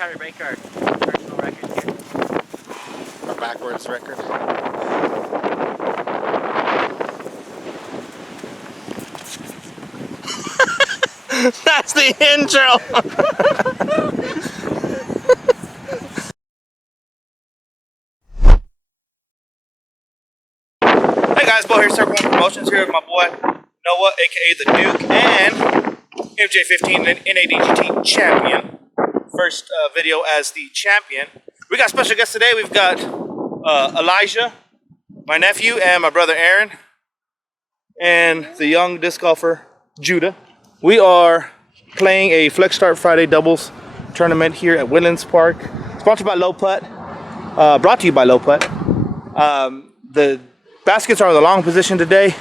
try to break our personal records here. A backwards record. That's the intro. Hey guys, Bo here, Circle One Promotions here with my boy Noah, aka the Duke, and MJ15, an NADGT champion. First video as the champion. We got special guests today. We've got Elijah, my nephew, and my brother Aaron, and the young disc golfer Judah. We are playing a Flex Start Friday doubles tournament here at Windland Park, sponsored by Low Putt, brought to you by Low Putt. The baskets are in the long position today.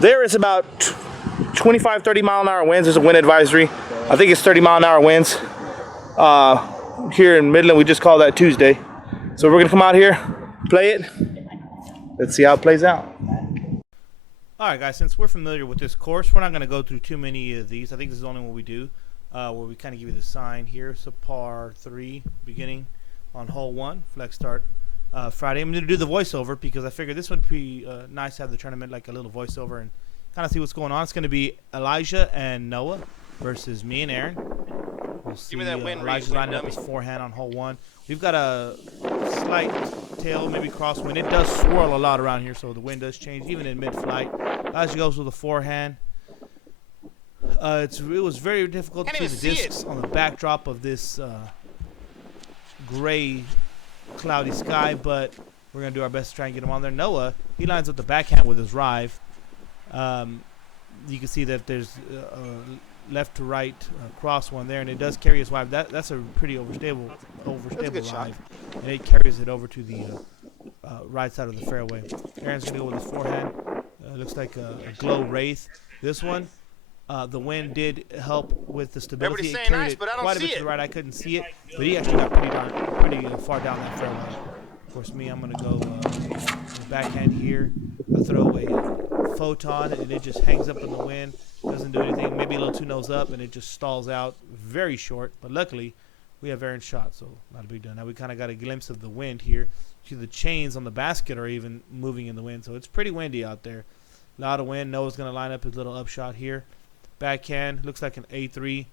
There is about 25-30 mile an hour winds. There's a wind advisory. I think it's 30 mile an hour winds. Here in Midland, we just call that Tuesday. So we're gonna come out here, play it. Let's see how it plays out. Alright guys, since we're familiar with this course, we're not going to go through too many of these. I think this is only what we do, where we kind of give you the sign here. It's a par 3 beginning on hole 1, Flex Start Friday. I'm going to do the voiceover because I figured this would be nice to have the tournament like a little voiceover and kind of see what's going on. It's going to be Elijah and Noah versus me and Aaron. We'll see. Give me that win. Elijah's lining up his forehand on hole 1. We've got a slight tail, maybe crosswind. It does swirl a lot around here, so the wind does change even in mid-flight. Elijah goes with a forehand. It was very difficult to see the discs on the backdrop of this gray, cloudy sky, but we're going to do our best to try and get him on there. Noah, he lines up the backhand with his drive. You can see that there's left to right cross one there, and it does carry his drive. That's a pretty overstable drive, and it carries it over to the right side of the fairway. Aaron's going to go with his forehand. Looks like a glow wraith. This one, the wind did help with the stability. It carried it quite a bit to the right. I couldn't see it, but he actually got pretty far down that fairway. Of course, me, I'm going to go backhand here. I throw a photon, and it just hangs up in the wind. Doesn't do anything. Maybe a little too nose up, and it just stalls out very short. But luckily, we have Aaron's shot, so not a big deal. Now we kind of got a glimpse of the wind here. See, the chains on the basket are even moving in the wind, so it's pretty windy out there. A lot of wind. Noah's going to line up his little upshot here. Backhand. Looks like an A3.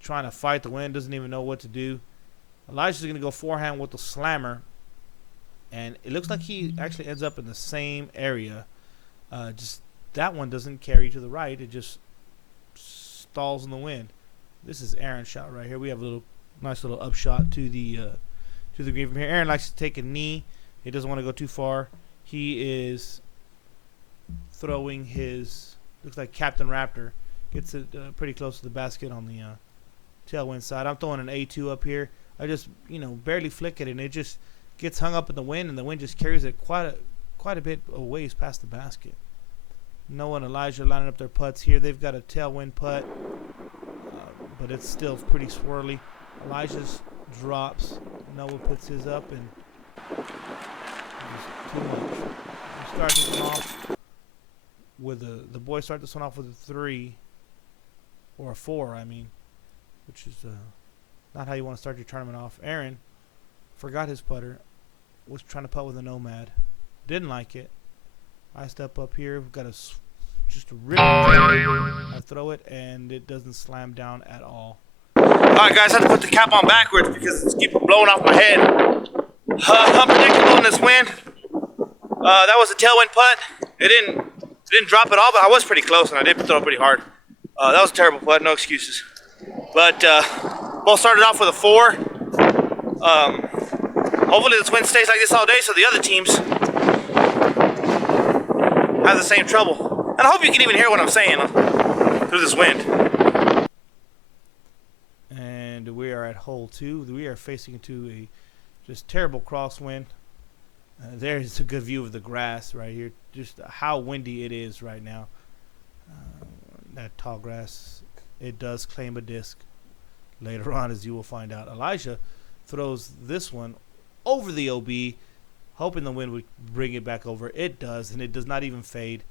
Trying to fight the wind. Doesn't even know what to do. Elijah's going to go forehand with the slammer. And it looks like he actually ends up in the same area. Just that one doesn't carry to the right. It just stalls in the wind. This is Aaron's shot right here. We have a nice little upshot to the green from here. Aaron likes to take a knee. He doesn't want to go too far. He is throwing his, looks like Captain Raptor. Gets it pretty close to the basket on the tailwind side. I'm throwing an A2 up here. I just, barely flick it, and it just gets hung up in the wind, and the wind just carries it quite a bit a ways past the basket. Noah and Elijah lining up their putts here. They've got a tailwind putt, but it's still pretty swirly. Elijah's drops. Noah puts his up, and too much. We start this one off with the boys start this one off with a 3 or a 4, I mean, which is not how you want to start your tournament off. Aaron forgot his putter, was trying to putt with a Nomad, didn't like it. I step up here, we've got just a rip. I throw it, and it doesn't slam down at all. Alright guys, I had to put the cap on backwards because it's keep blowing off my head. Unpredictable in this wind. That was a tailwind putt. It didn't drop at all, but I was pretty close, and I did throw it pretty hard. That was a terrible putt, no excuses. But both started off with a 4. Hopefully this wind stays like this all day so the other teams have the same trouble. And I hope you can even hear what I'm saying through this wind. And we are at hole 2. We are facing into a just terrible crosswind. There's a good view of the grass right here. Just how windy it is right now. That tall grass, it does claim a disc later on, as you will find out. Elijah throws this one over the OB, hoping the wind would bring it back over. It does, and it does not even fade.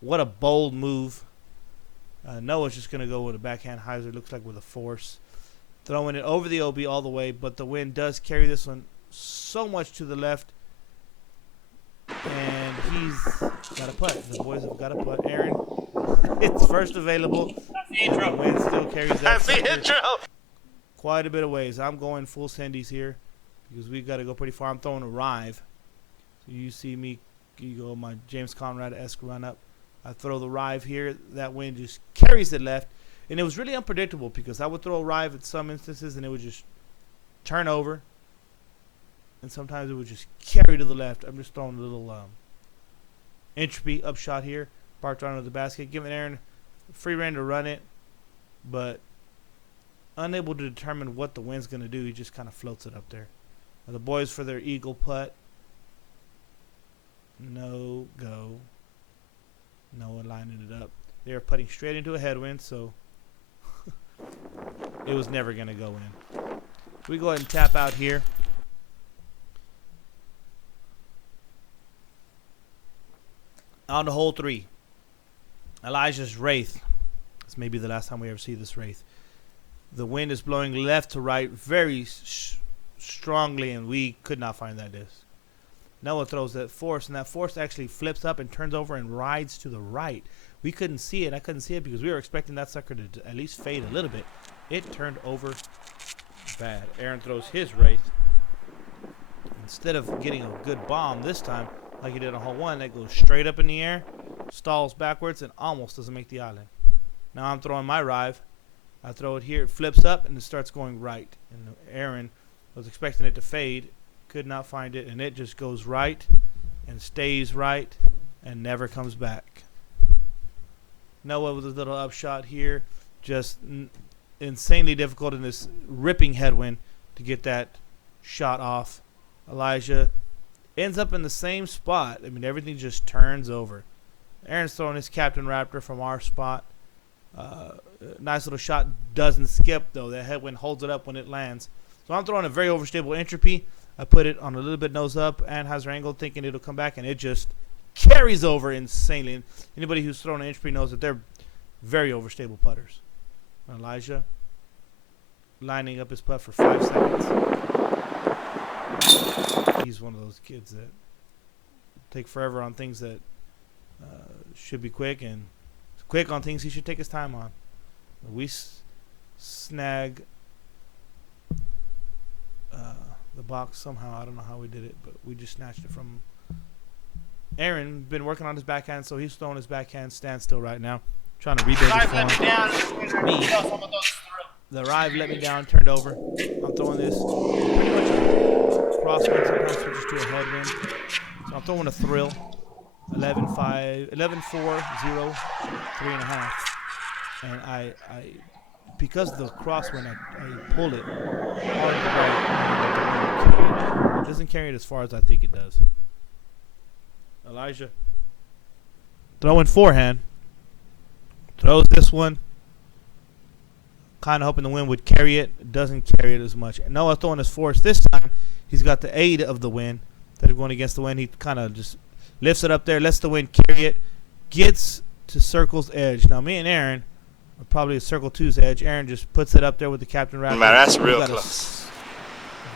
What a bold move. Noah's just going to go with a backhand hyzer, looks like with a force. Throwing it over the OB all the way, but the wind does carry this one so much to the left. And he's got a putt. The boys have got a putt. Aaron, it's first available. The wind still carries that. That's the intro. Quite a bit of ways. I'm going full sendies here because we've got to go pretty far. I'm throwing a rive. So you see me, you go my James Conrad-esque run up. I throw the rive here. That wind just carries it left. And it was really unpredictable because I would throw a rive at some instances and it would just turn over. And sometimes it would just carry to the left. I'm just throwing a little entropy upshot here. Parked right under the basket. Giving Aaron free rein to run it. But unable to determine what the wind's going to do. He just kind of floats it up there. Now the boys for their eagle putt. No go. Noah lining it up. They are putting straight into a headwind, so it was never going to go in. We go ahead and tap out here. On to hole 3. Elijah's Wraith. This may be the last time we ever see this Wraith. The wind is blowing left to right very strongly, and we could not find that disc. Noah throws that force, and that force actually flips up and turns over and rides to the right. We couldn't see it. I couldn't see it because we were expecting that sucker to at least fade a little bit. It turned over bad. Aaron throws his Wraith. Instead of getting a good bomb this time, like he did on hole 1, that goes straight up in the air, stalls backwards, and almost doesn't make the island. Now I'm throwing my rive. I throw it here. It flips up, and it starts going right. And Aaron was expecting it to fade. Could not find it, and it just goes right and stays right and never comes back. Noah with a little upshot here. Just insanely difficult in this ripping headwind to get that shot off. Elijah ends up in the same spot. I mean, everything just turns over. Aaron's throwing his Captain Raptor from our spot. Nice little shot. Doesn't skip, though. That headwind holds it up when it lands. So I'm throwing a very overstable entropy. I put it on a little bit nose up and hyzer angle, thinking it'll come back, and it just carries over insanely. And anybody who's thrown an entropy knows that they're very overstable putters. Elijah lining up his putt for 5 seconds. He's one of those kids that take forever on things that should be quick, and quick on things he should take his time on. We snag the box somehow. I don't know how we did it, but we just snatched it from Aaron. Been working on his backhand, so he's throwing his backhand standstill right now, trying to rebuild his form. The rive let me down, turned over. I'm throwing this pretty much a crosswind, sometimes switches to a headwind. So I'm throwing a thrill. 11-5, 11-4, 0, 3.5. And I because the crosswind, I pull it hard to the right. It doesn't carry it as far as I think it does. Elijah throwing forehand. Throws this one. Kind of hoping the wind would carry it. Doesn't carry it as much. Noah throwing his force. This time, he's got the aid of the wind. Instead of going against the wind, he kind of just lifts it up there, lets the wind carry it, gets to circle's edge. Now, me and Aaron are probably at circle 2's edge. Aaron just puts it up there with the Captain Raptor. Man, that's real close.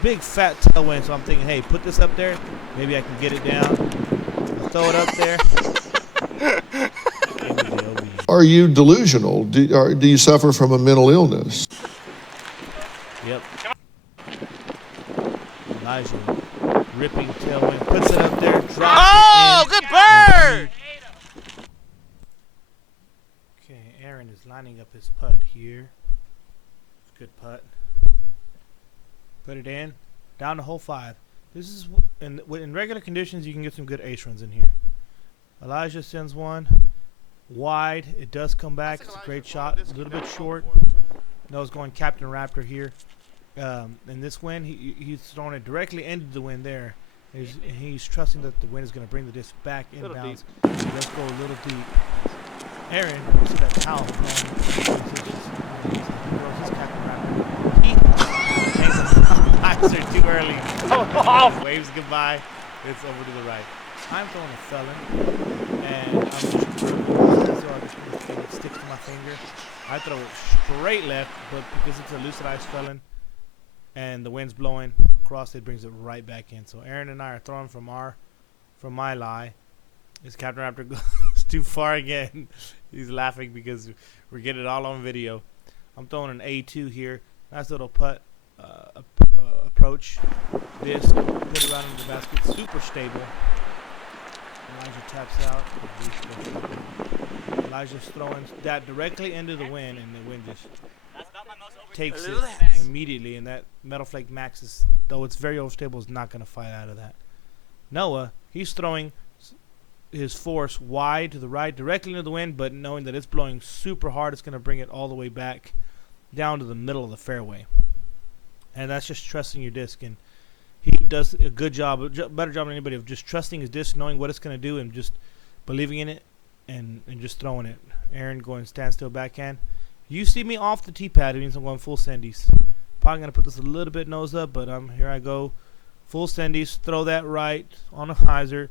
Big fat tailwind, so I'm thinking, hey, put this up there. Maybe I can get it down. I'll throw it up there. Are you delusional? Do you suffer from a mental illness? Yep. Elijah, ripping tailwind, puts it up there, drops it in. Good bird! Okay, Aaron is lining up his putt here. Good putt. Put it in. Down to hole 5. This is in regular conditions, you can get some good ace runs in here. Elijah sends one wide. It does come back. It's a great shot. A little bit short. Noah's going Captain Raptor here. In this wind, he's throwing it directly into the wind there. He's trusting that the wind is going to bring the disc back inbounds. Let's go a little deep. Aaron, see that towel throws his Captain Raptor. He makes a hyzer too early. Waves goodbye. It's over to the right. I'm throwing a felon, and I'm just and it sticks to my finger, I throw it straight left, but because it's a lucid ice felon and the wind's blowing across, it brings it right back in. So Aaron and I are throwing from my lie. His Captain Raptor goes too far again. He's laughing because we're getting it all on video. I'm throwing an A2 here. Nice little putt approach. Disc, put it right into the basket. Super stable. Elijah taps out. Elijah's throwing that directly into the wind, and the wind just takes it immediately. And that Metal Flake Max, is, though it's very overstable, is not going to fight out of that. Noah, he's throwing his force wide to the right, directly into the wind, but knowing that it's blowing super hard, it's going to bring it all the way back down to the middle of the fairway. And that's just trusting your disc. And he does a good job, a better job than anybody, of just trusting his disc, knowing what it's going to do, and just believing in it and just throwing it. Aaron going standstill backhand. You see me off the tee pad, it means I'm going full sendies. Probably going to put this a little bit nose up, but here I go. Full sendies, throw that right on a hyzer.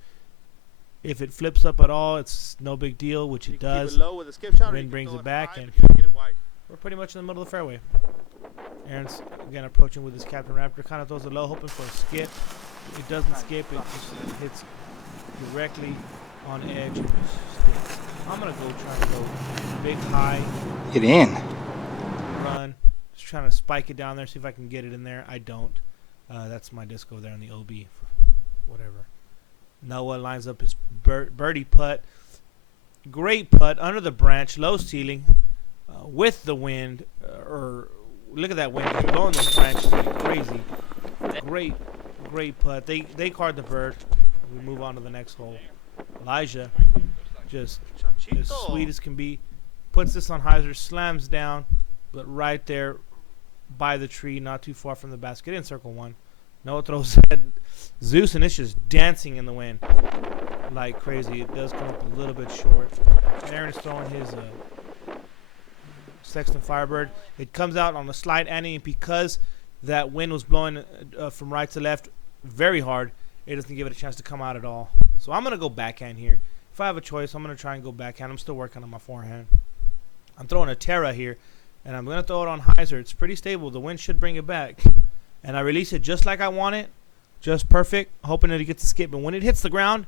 If it flips up at all, it's no big deal, which it does. Keep it low with a skip shot, Wind brings it back, and get it wide. we're pretty much in the middle of the fairway. Aaron's again approaching with his Captain Raptor. Kind of throws it low, hoping for a skip. It doesn't skip. It just hits directly on edge and just sticks. I'm going to go try and go big high. Get in. Run. Just trying to spike it down there, see if I can get it in there. I don't. That's my disc over there on the OB. Whatever. Noah lines up his birdie putt. Great putt under the branch, low ceiling, with the wind. Look at that wind, it's blowing those branches like crazy. Great putt. They card the bird. We move on to the next hole. Elijah, just as sweet as can be, puts this on hyzer, slams down, but right there by the tree, not too far from the basket in circle one. Noah throws that Zeus, and it's just dancing in the wind like crazy. It does come up a little bit short. Aaron is throwing his Sexton Firebird. It comes out on a slight ante, and because that wind was blowing from right to left very hard, it doesn't give it a chance to come out at all. So I'm going to go backhand here. If I have a choice, I'm going to try and go backhand. I'm still working on my forehand. I'm throwing a Terra here, and I'm going to throw it on hyzer. It's pretty stable. The wind should bring it back. And I release it just like I want it, just perfect, hoping that it gets a skip. And when it hits the ground,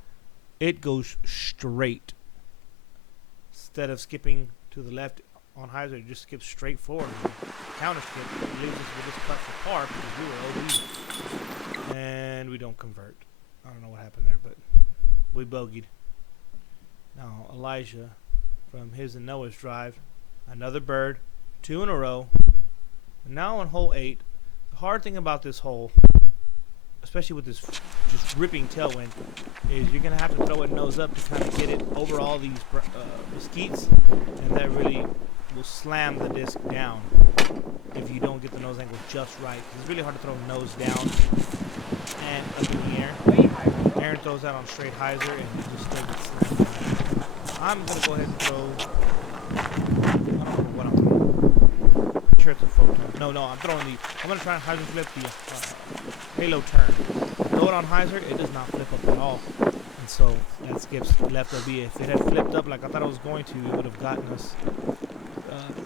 it goes straight. Instead of skipping to the left on hyzer, it just skips straight forward. Counter skip. It leaves us with this putt for par because we were OB. And we don't convert. I don't know what happened there, but we bogeyed. Now Elijah, from his and Noah's drive, another bird, 2 in a row. And now on hole 8, the hard thing about this hole, especially with this just ripping tailwind, is you're going to have to throw it nose up to kind of get it over all these mesquites, and that really will slam the disc down if you don't get the nose angle just right. It's really hard to throw nose down and up in the air. Aaron throws that on straight hyzer, and it just still gets slammed down. I'm going to go ahead and throw, I don't know what I'm throwing. I'm sure it's a photon. No, I'm throwing I'm going to try and hyzer flip the Halo turn. Throw it on hyzer, it does not flip up at all. And so that skips left OB. If it had flipped up like I thought it was going to, it would have gotten us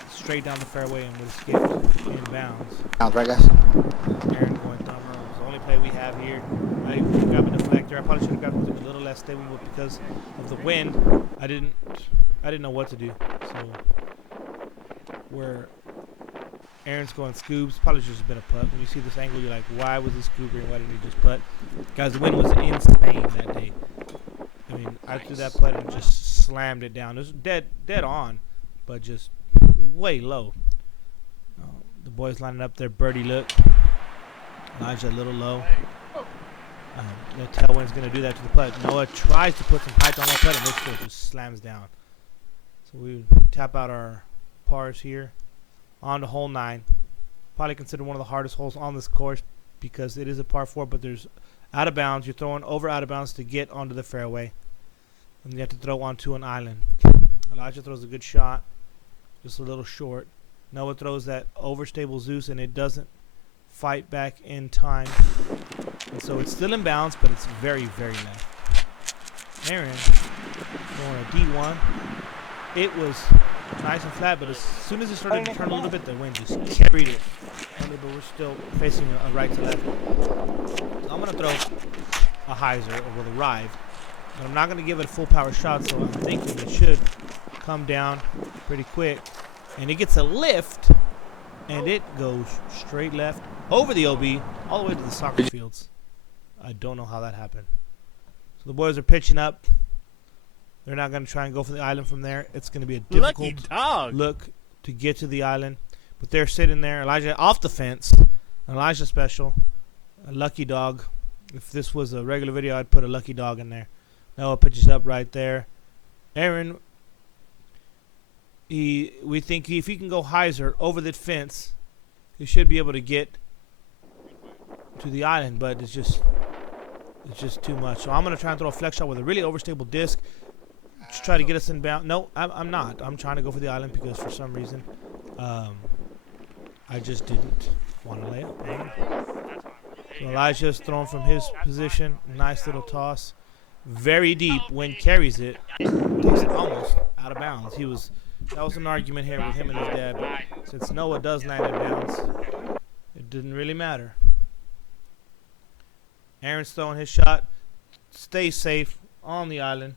straight down the fairway and would have skipped in bounds. Sounds right, guys. Aaron going thumb roll. It's the only play we have here. I grabbed a deflector. I probably should have grabbed something a little less stable, but because of the wind, I didn't know what to do. So where Aaron's going scoops, probably should have been a putt. When you see this angle, you're like, why was he scooping? Why didn't he just putt? Guys, the wind was insane that day. I mean, I threw that putt and just slammed it down. It was dead on, but just way low. The boys lining up their birdie look. Elijah a little low. The tailwind's going to do that to the putt. Noah tries to put some height on that putt, and this still just slams down. So we tap out our pars here. On to hole 9. Probably considered one of the hardest holes on this course because it is a par 4, but there's out of bounds. You're throwing over out of bounds to get onto the fairway. And you have to throw onto an island. Elijah throws a good shot. Just a little short. Noah throws that overstable Zeus, and it doesn't fight back in time. And so it's still in bounds, but it's very, very left. Aaron going a D1. It was nice and flat, but as soon as it started to turn a little bit, the wind just carried it. But we're still facing a right to left. So I'm going to throw a hyzer over the Rive. But I'm not going to give it a full power shot, so I'm thinking it should come down pretty quick. And it gets a lift, and it goes straight left over the OB all the way to the soccer fields. I don't know how that happened. So the boys are pitching up. They're not going to try and go for the island from there. It's going to be a difficult look to get to the island. But they're sitting there. Elijah off the fence. Elijah special. A lucky dog. If this was a regular video, I'd put a lucky dog in there. Noah pitches up right there. Aaron, we think if he can go hyzer over the fence, he should be able to get to the island. But it's just too much. So I'm going to try and throw a flex shot with a really overstable disc. To try to get us in bound. No, I'm not. I'm trying to go for the island because for some reason I just didn't want to lay up. So Elijah's throwing from his position. Nice little toss. Very deep. Wind carries it. Takes it almost out of bounds. That was an argument here with him and his dad. But since Noah does land in bounds, it didn't really matter. Aaron's throwing his shot. Stay safe on the island.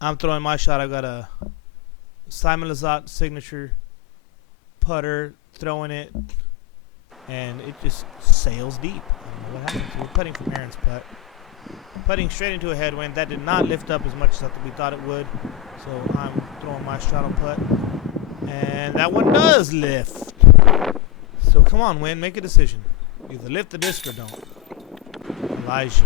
I'm throwing my shot. I've got a Simon Lizotte signature putter, throwing it, and it just sails deep. I don't know what happened. So we're putting from Aaron's putt. Putting straight into a headwind. That did not lift up as much as we thought it would. So I'm throwing my straddle putt. And that one does lift. So come on, wind. Make a decision. Either lift the disc or don't. Elijah.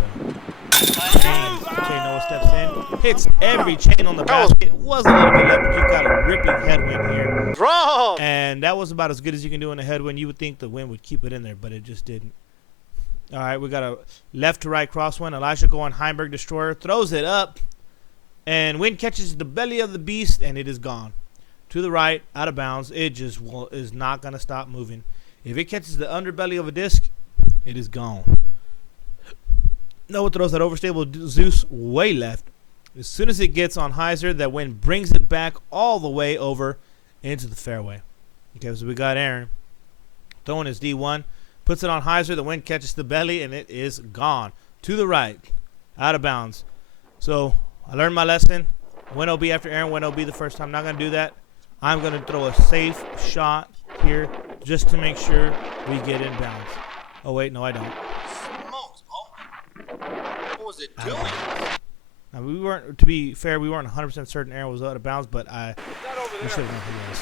Okay, Noah steps in. Hits every chain on the basket. Was a little bit left, but you've got a ripping headwind here. Wrong! And that was about as good as you can do in a headwind. You would think the wind would keep it in there, but it just didn't. All right, we got a left to right crosswind. Elijah going Heimberg Destroyer. Throws it up. And wind catches the belly of the beast, and it is gone. To the right, out of bounds. It just is not going to stop moving. If it catches the underbelly of a disc, it is gone. Noah throws that overstable Zeus way left. As soon as it gets on hyzer, that wind brings it back all the way over into the fairway. Okay, so we got Aaron throwing his D1. Puts it on hyzer. The wind catches the belly, and it is gone. To the right. Out of bounds. So I learned my lesson. Went OB after Aaron. Went OB the first time. Not going to do that. I'm going to throw a safe shot here just to make sure we get in bounds. Oh, wait. No, I don't. What was it doing? Now, we weren't, to be fair, we weren't 100% certain Aaron was out of bounds, but we should have known who was.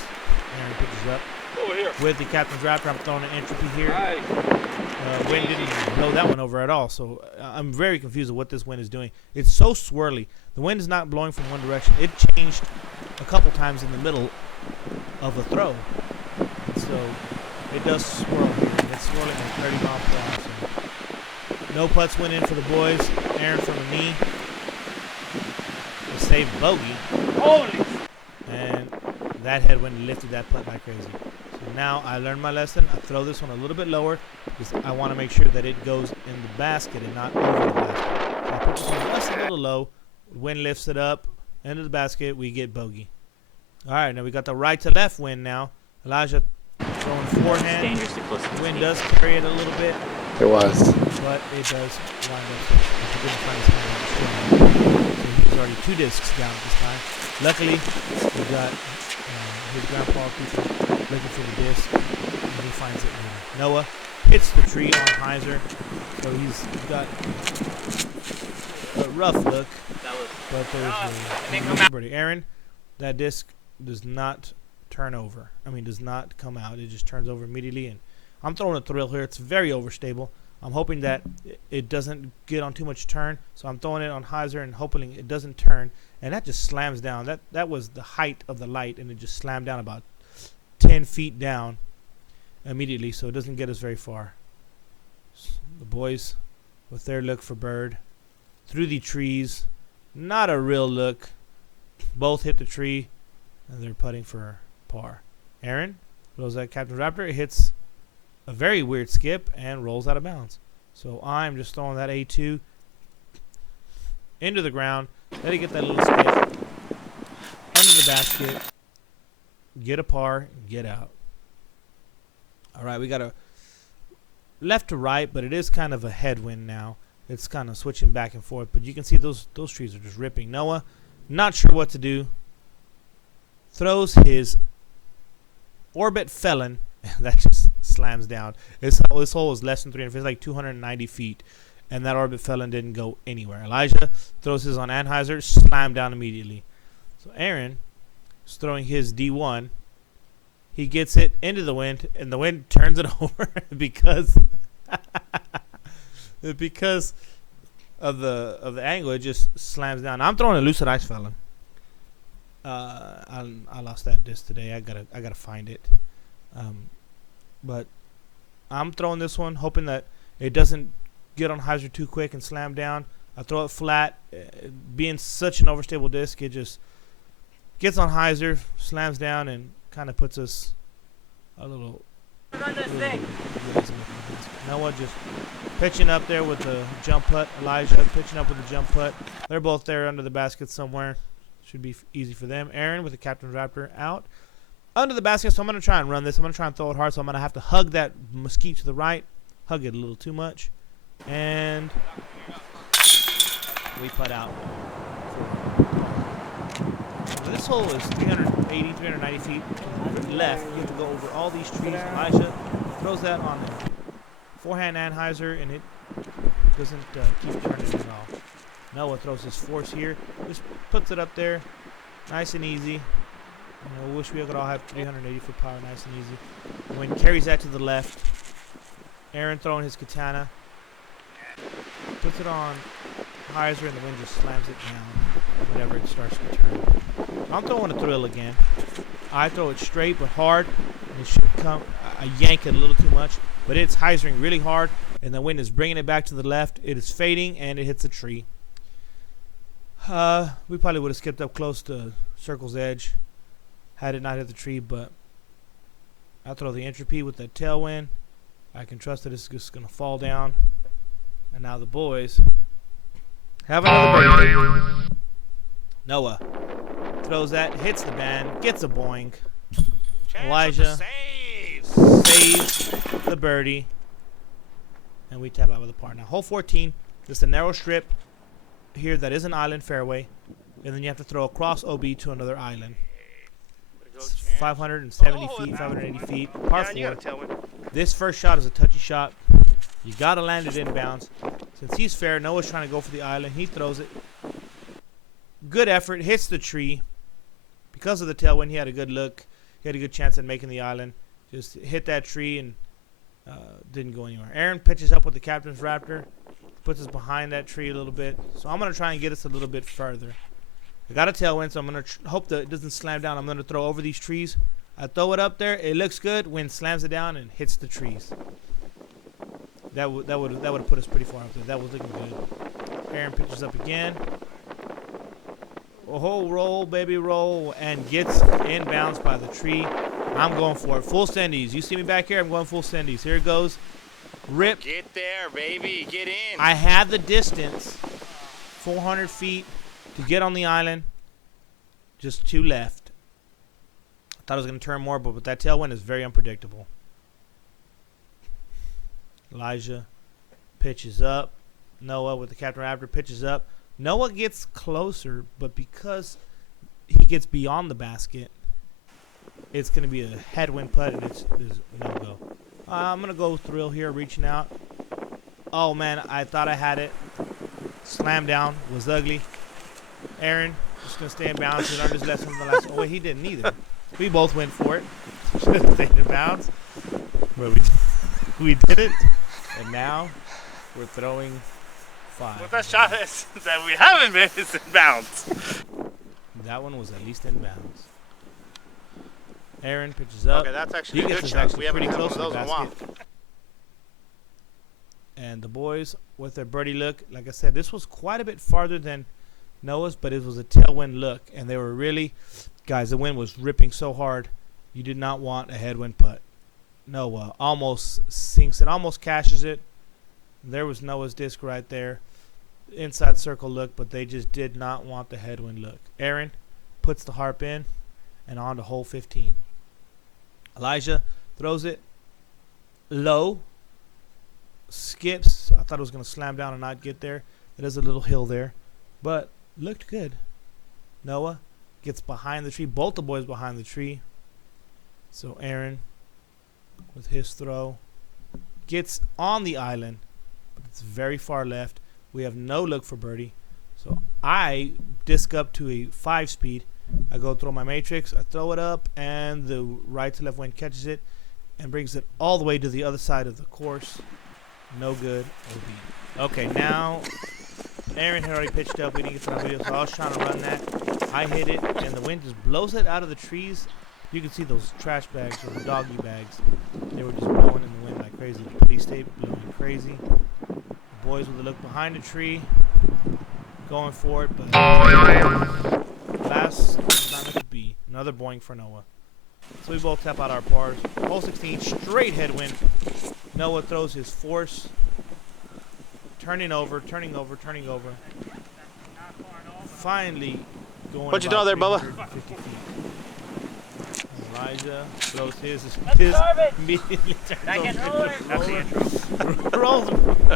Aaron pitches up. Over here. With the Captain's Raptor, I'm throwing an entropy here. Wind didn't blow that one over at all, so I'm very confused with what this wind is doing. It's so swirly. The wind is not blowing from one direction. It changed a couple times in the middle of a throw. And so it does swirl here. It's swirling at 30 miles per hour. So no putts went in for the boys. Aaron from the knee. Saved bogey. Holy! And that headwind lifted that putt like crazy. So now I learned my lesson. I throw this one a little bit lower because I want to make sure that it goes in the basket and not over the basket. So I put this one just a little low. Wind lifts it up into the basket. We get bogey. All right, now we got the right to left wind now. Elijah throwing forehand. It's dangerous to close to the Wind tee. does carry it a little bit, It was. but it does wind up. He didn't find his hand on the string. So he was already 2 discs down this time. Luckily, we got his grandpa keeps looking for the disc, and he finds it later. Noah hits the tree on hyzer, so he's got a rough look, but there's a birdie. Aaron, that disc does not turn over. Does not come out. It just turns over immediately, and I'm throwing a thrill here. It's very overstable. I'm hoping that it doesn't get on too much turn, so I'm throwing it on hyzer and hoping it doesn't turn, and that just slams down. That was the height of the light, and it just slammed down about 10 feet down immediately, so it doesn't get us very far. The boys with their look for bird through the trees. Not a real look. Both hit the tree, and they're putting for par. Aaron throws that Captain Raptor. It hits a very weird skip and rolls out of bounds. So I'm just throwing that A2 into the ground. Let it get that little skip under the the basket, get a par, get out. All right, we got a left to right, but it is kind of a headwind now. It's kind of switching back and forth, but you can see those trees are just ripping. Noah, not sure what to do, throws his orbit felon. That just slams down. This hole is less than 300 feet. It's like 290 feet, and that orbit felon didn't go anywhere. Elijah throws his on Anheuser, slammed down immediately. So Aaron is throwing his D1. He gets it into the wind, and the wind turns it over because of the angle. It just slams down. I'm throwing a lucid ice felon. I lost that disc today. I gotta find it. But I'm throwing this one, hoping that it doesn't get on hyzer too quick and slam down. I throw it flat. Being such an overstable disc, it just gets on hyzer, slams down, and kind of puts us a little. On this thing. Noah just pitching up there with the jump putt. Elijah pitching up with the jump putt. They're both there under the basket somewhere. Should be easy for them. Aaron with the Captain's Raptor out under the basket. So I'm going to try and run this. I'm going to try and throw it hard. So I'm going to have to hug that mesquite to the right. Hug it a little too much. And we putt out. So this hole is 380, 390 feet left. You have to go over all these trees. Elijah throws that on the forehand Anheuser, and it doesn't keep turning at all. Noah throws his force here. Just puts it up there. Nice and easy. I wish we could all have 380 foot power. Nice and easy. Wind carries that to the left. Aaron throwing his katana. Puts it on hyzer, and the wind just slams it down whenever it starts to turn. I'm throwing a thrill again. I throw it straight but hard. And it should come. I yank it a little too much, but it's hyzering really hard, and the wind is bringing it back to the left. It is fading, and it hits a tree. We probably would have skipped up close to circle's edge had it not hit the tree, but I throw the entropy with that tailwind. I can trust that it's just going to fall down. And now the boys have another break. Noah throws that, hits the band, gets a boing. Elijah saves the birdie, and we tap out with the par. Now, hole 14, just a narrow strip here that is an island fairway, and then you have to throw across OB to another island. It's 570 feet, 580 feet, par 4. This first shot is a touchy shot. You got to land it inbounds. Since he's fair, Noah's trying to go for the island. He throws it. Good effort, hits the tree. Because of the tailwind, he had a good look. He had a good chance at making the island. Just hit that tree and didn't go anywhere. Aaron pitches up with the Captain's Raptor. Puts us behind that tree a little bit. So I'm going to try and get us a little bit further. I got a tailwind, so I'm going to hope that it doesn't slam down. I'm going to throw over these trees. I throw it up there. It looks good. Wind slams it down and hits the trees. That would have put us pretty far up there. That was looking good. Aaron pitches up again. Oh, roll, baby, roll. And gets inbounds by the tree. I'm going for it. Full sendies. You see me back here? I'm going full sendies. Here it goes. Rip. Get there, baby. Get in. I had the distance. 400 feet to get on the island. Just 2 left. I thought I was going to turn more, but with that tailwind, it's very unpredictable. Elijah pitches up. Noah with the Captain Raptor pitches up. Noah gets closer, but because he gets beyond the basket, it's going to be a headwind putt, and it's no-go. I'm going to go thrill here, reaching out. Oh, man, I thought I had it. Slam down. Was ugly. Aaron just going to stay in bounds and learn his lesson from the last. Oh, wait, he didn't either. We both went for it. Should have stayed in bounds. But we didn't. And now we're throwing 5. Well, that shot is that we haven't been is in bounds. That one was at least in bounds. Aaron pitches up. Okay, that's actually He a gets good us shot. actually We haven't pretty had one close of to the those in a while. basket. And the boys with their birdie look, like I said, this was quite a bit farther than Noah's, but it was a tailwind look, and they were really, guys, the wind was ripping so hard, you did not want a headwind putt. Noah almost sinks it, almost cashes it. There was Noah's disc right there. Inside circle look, but they just did not want the headwind look. Aaron puts the harp in, and on to hole 15. Elijah throws it low, skips. I thought it was going to slam down and not get there. There's a little hill there, but looked good. Noah gets behind the tree. Both the boys behind the tree. So Aaron, with his throw, gets on the island, but it's very far left. We have no look for birdie. So I disc up to a 5-speed. I go throw my matrix. I throw it up, and the right to left wind catches it and brings it all the way to the other side of the course. No good. OB. Okay, now Aaron had already pitched up. We didn't get to my video, so I was trying to run that. I hit it, and the wind just blows it out of the trees. You can see those trash bags or the doggy bags. They were just blowing in the wind like crazy. The police tape blowing crazy. The boys with a look behind the tree, going for it, but last time it could be. Another boing for Noah. So we both tap out our pars. Hole 16, straight headwind. Noah throws his force. Turning over. Finally going. What you throw there, Bubba? 350 feet. Elijah throws his immediately turns over, rolls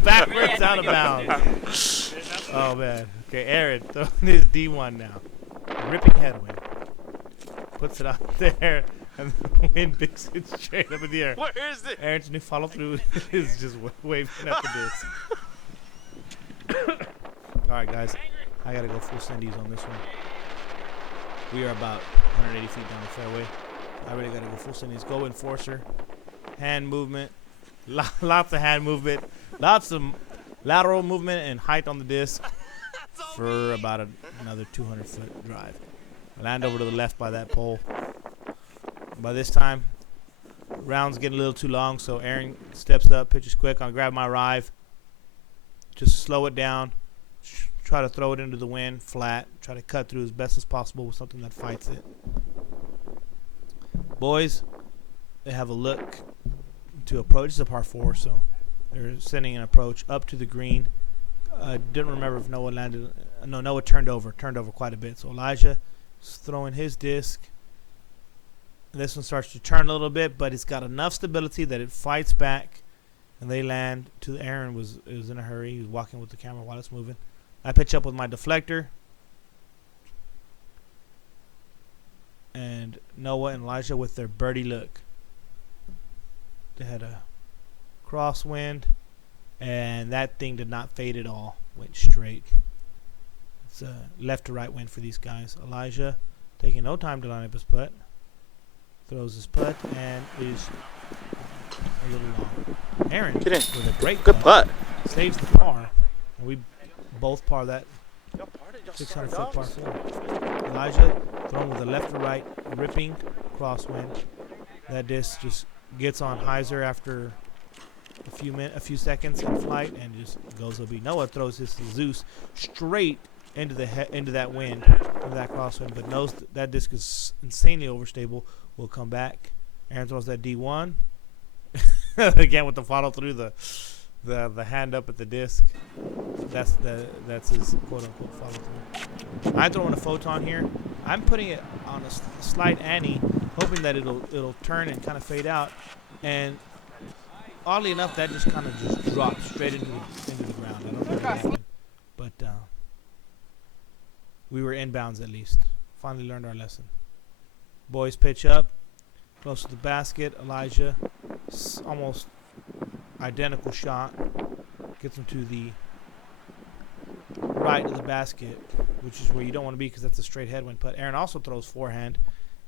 backwards out of bounds. Oh man. Okay, Aaron throwing his D1 now. Ripping headwind. Puts it out there, and the wind picks it straight up in the air. Where is it? Aaron's new follow through is just waving at the disc. Alright guys, I gotta go full sendies on this one. We are about 180 feet down the fairway. I really gotta go full sendies. Go enforcer. Hand movement. Lots of hand movement. Lots of lateral movement and height on the disc for about another 200-foot drive. Land over to the left by that pole. By this time, round's getting a little too long, so Aaron steps up, pitches quick. I'll grab my rive. Just slow it down. Try to throw it into the wind, flat. Try to cut through as best as possible with something that fights it. Boys, they have a look to approach. It's a par 4, so they're sending an approach up to the green. Didn't remember if Noah landed. No, Noah turned over quite a bit. So Elijah is throwing his disc. This one starts to turn a little bit, but it's got enough stability that it fights back, and they land. To Aaron was in a hurry. He was walking with the camera while it's moving. I pitch up with my deflector, and Noah and Elijah with their birdie look. They had a crosswind, and that thing did not fade at all. Went straight. It's a left to right wind for these guys. Elijah taking no time to line up his putt. Throws his putt and is a little long. Aaron with a great putt saves the par. And we both par that 600-foot par 4. Elijah throwing with a left to right, ripping crosswind. That disc just gets on hyzer after a few seconds in flight and just goes OB. Noah throws his Zeus straight into that wind, into that crosswind, but knows that disc is insanely overstable. Will come back. Aaron throws that D1 again with the follow through, the hand up at the disc. That's his quote unquote follow through. I'm throwing a photon here. I'm putting it on a slight ante, hoping that it'll turn and kind of fade out. And oddly enough, that just kind of just dropped straight into the ground. I don't know what happened, but we were inbounds at least. Finally learned our lesson. Boys pitch up, close to the basket. Elijah, almost identical shot, gets him to the right of the basket, which is where you don't want to be because that's a straight headwind putt. Aaron also throws forehand,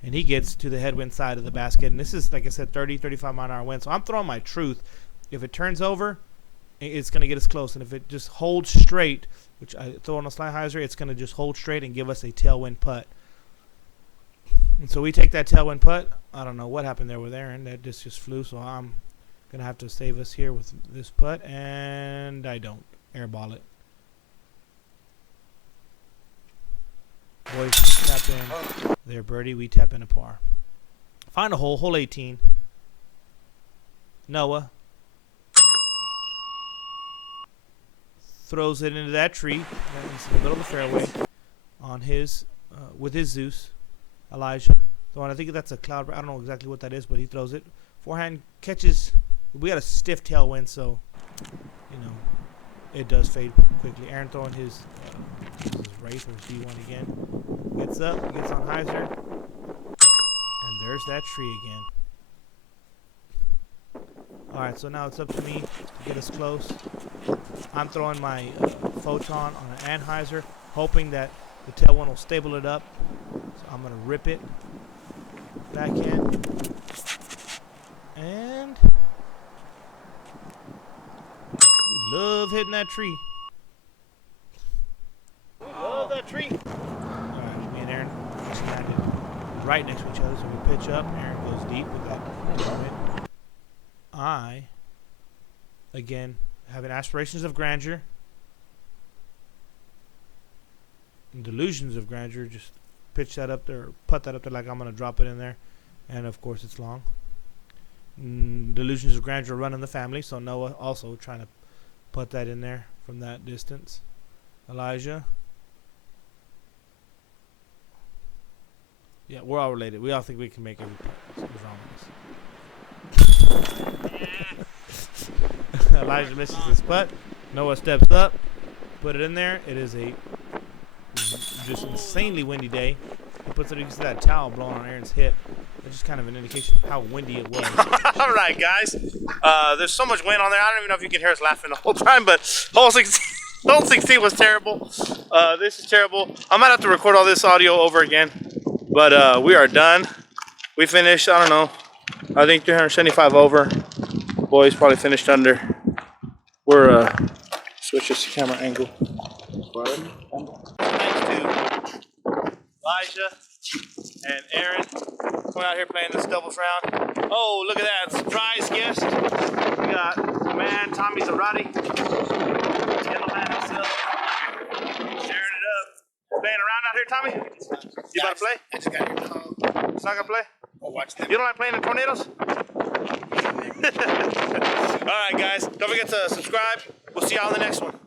and he gets to the headwind side of the basket. And this is, like I said, 30, 35 mile an hour wind. So I'm throwing my truth. If it turns over, it's going to get us close. And if it just holds straight, which I throw on a slight hyzer, it's going to just hold straight and give us a tailwind putt. And so we take that tailwind putt. I don't know what happened there with Aaron. That just flew. So I'm going to have to save us here with this putt. And I don't. Airball it. Boys tap in their birdie. We tap in a par. Final hole, hole 18. Noah throws it into that tree. That is in the middle of the fairway on his with his Zeus, Elijah. Throwing, I think that's a cloud. I don't know exactly what that is, but he throws it. Forehand catches. We got a stiff tailwind, so it does fade quickly. Aaron throwing his Wraith or Z1 again. Gets up, gets on hyzer, and there's that tree again. Alright, so now it's up to me to get us close. I'm throwing my photon on an anhyzer, hoping that the tailwind will stable it up. So I'm going to rip it backhand. And we love hitting that tree. We love that tree. Alright, me and Aaron just landed right next to each other, so we pitch up. Aaron goes deep with that tailwind. I, again, having aspirations of grandeur, and delusions of grandeur, just pitch that up there, put that up there like I'm going to drop it in there. And, of course, it's long. Delusions of grandeur run in the family, so Noah also trying to put that in there from that distance. Elijah. Yeah, we're all related. We all think we can make every putt. What's wrong with us? Elijah misses his putt. Noah steps up, put it in there. It is a just insanely windy day. He puts it. You can see that towel blowing on Aaron's hip. That's just kind of an indication of how windy it was. All right, guys. There's so much wind on there. I don't even know if you can hear us laughing the whole time, but hole 16 was terrible. This is terrible. I might have to record all this audio over again, but we are done. We finished, I don't know, I think 375 over. Boys probably finished under. We're switch this camera angle. Thanks to Elijah and Aaron coming out here playing this doubles round. Oh, look at that surprise guest. We got man Tommy Zarate, yellow man himself, sharing it up. Playing around out here, Tommy? You about to play? I just got your call. It's not gonna play? I'll watch them. You don't like playing in tornadoes? All right, guys. Don't forget to subscribe. We'll see y'all in the next one.